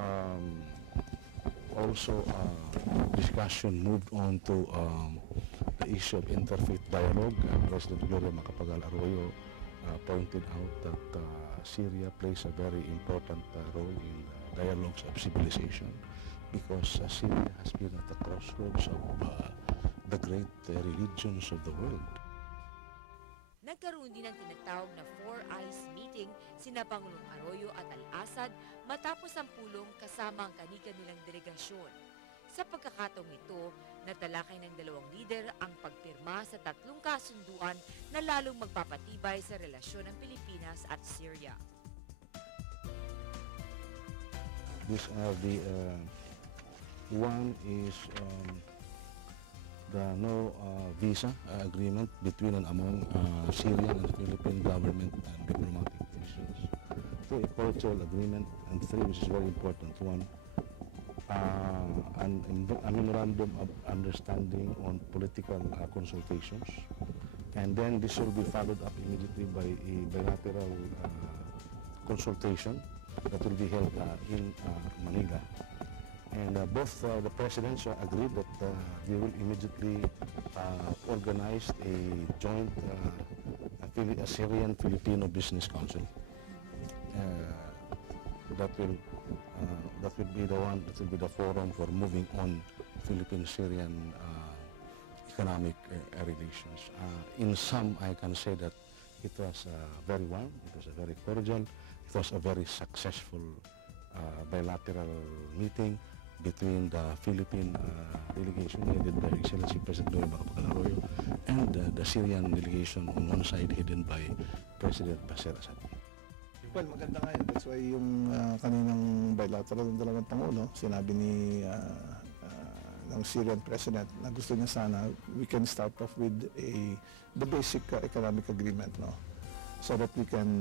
um, also discussion moved on to the issue of interfaith dialogue. President Gloria Macapagal Arroyo pointed out that Syria plays a very important role in the dialogues of civilization because Syria has been at the crossroads of the great religions of the world. Nagkaroon din ng tinatawag na Four Eyes Meeting sina Pangulong Arroyo at Al-Assad matapos ang pulong kasama ang kani-kanilang delegasyon. Sa pagkakataong ito, natalakay ng dalawang lider ang pagpirma sa 3 kasunduan na lalong magpapatibay sa relasyon ng Pilipinas at Syria. These are the one is the no visa agreement between and among Syrian and Philippine government and diplomatic officials. 2, a cultural agreement, and 3, which is very important, 1, a memorandum of understanding on political consultations, and then this will be followed up immediately by a bilateral consultation that will be held in Manila. And both the presidents agreed that they will immediately organize a joint Syrian-Filipino Business Council. That will be the one. That will be the forum for moving on Philippine-Syrian economic relations. In sum, I can say that it was very warm. It was a very cordial. It was a very successful bilateral meeting between the Philippine delegation headed by Excellency President Gloria Macapagal Arroyo and the Syrian delegation on one side headed by President Bashar Assad. Well, maganda nga yun. That's why yung kaninang bilateral ng dalawang Pangulo, sinabi ni ng Syrian President na gusto niya sana we can start off with the basic economic agreement, no? So that we can